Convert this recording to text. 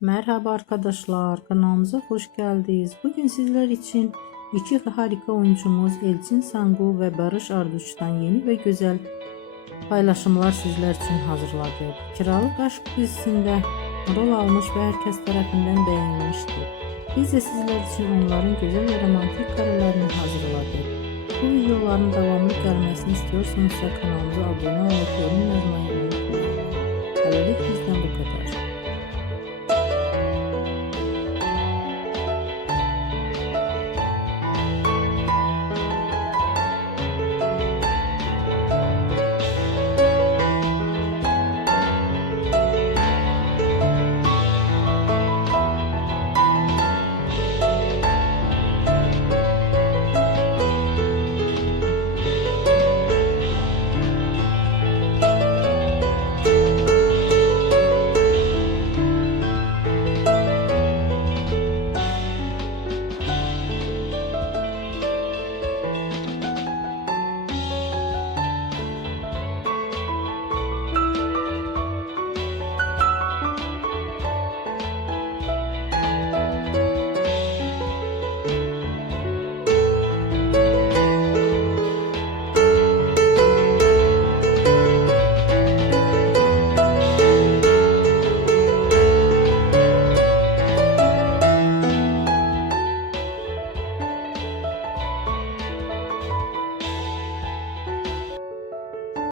Merhaba arkadaşlar, kanalımıza hoş geldiniz. Bugün sizler için iki harika oyuncumuz Elçin Sangu ve Barış Arduç'tan yeni ve güzel paylaşımlar sizler için hazırladık. Kiralık Aşk dizisinde rol almış ve herkes tarafından beğenilmişti. Biz de sizler için onların güzel ve romantik karelerini hazırladık. Bu videoların devamlı gelmesini istiyorsanız kanalımıza abone olup yorum yazmayı unutmayın.